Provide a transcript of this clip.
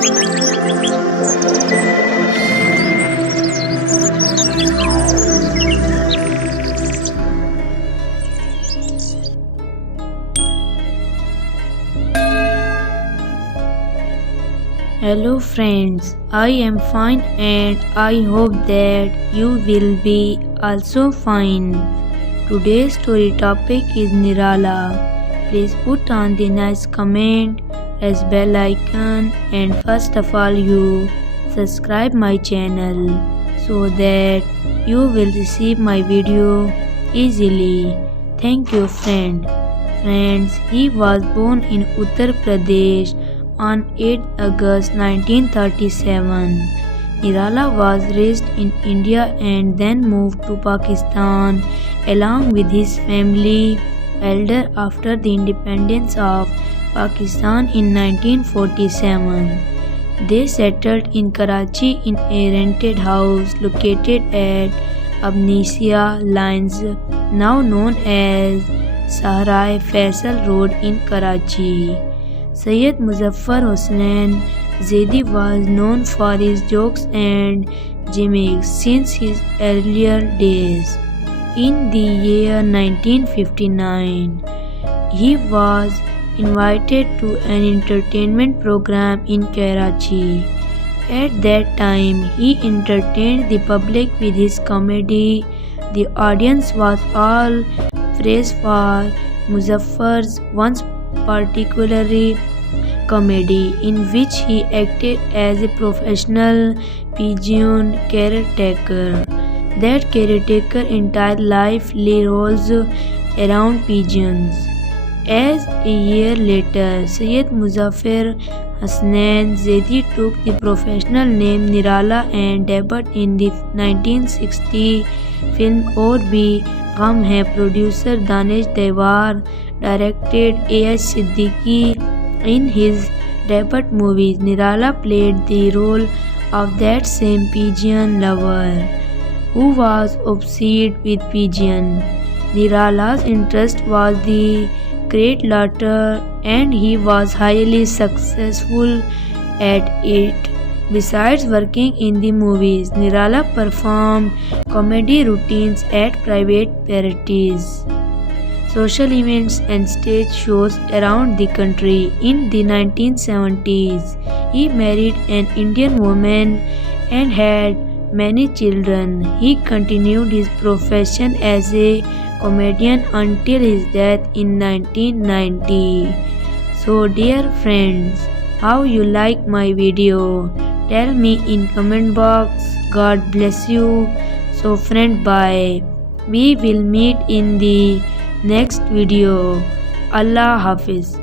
Hello friends, I am fine and I hope that you will be also fine. Today's story topic is Nirala. Please put on the nice comment, press bell icon and first of all you subscribe my channel so that you will receive my video easily. Thank you friend. Friends, he was born in Uttar Pradesh on 8 August 1937. Nirala was raised in India and then moved to Pakistan along with his family elder after the independence of Pakistan in 1947. They settled in Karachi in a rented house located at Abnisia Lines, now known as Sahrai Faisal Road in Karachi. Sayyid Muzaffar Hussain Zaidi was known for his jokes and gimmicks since his earlier days. In the year 1959, he was invited to an entertainment program in Karachi. At that time, he entertained the public with his comedy. The audience was all praised for Muzaffar's once particularly comedy in which he acted as a professional pigeon caretaker. That caretaker entire life revolves around pigeons. As a year later, Sayyid Muzaffar Hussain Zaidi took the professional name Nirala and debuted in the 1960 film Aur Bhi Gham Hai. Producer Danish Dewar directed A.H. Siddiqui. In his debut movie, Nirala played the role of that same pigeon lover who was obsessed with pigeons. Nirala's interest was the great laughter and he was highly successful at it. Besides working in the movies, Nirala performed comedy routines at private parties, social events and stage shows around the country. In the 1970s, he married an Indian woman and had many children. He continued his profession as a comedian until his death in 1990. So dear friends, how you like my video? Tell me in comment box. God bless you. So friend, bye. We will meet in the next video. Allah Hafiz.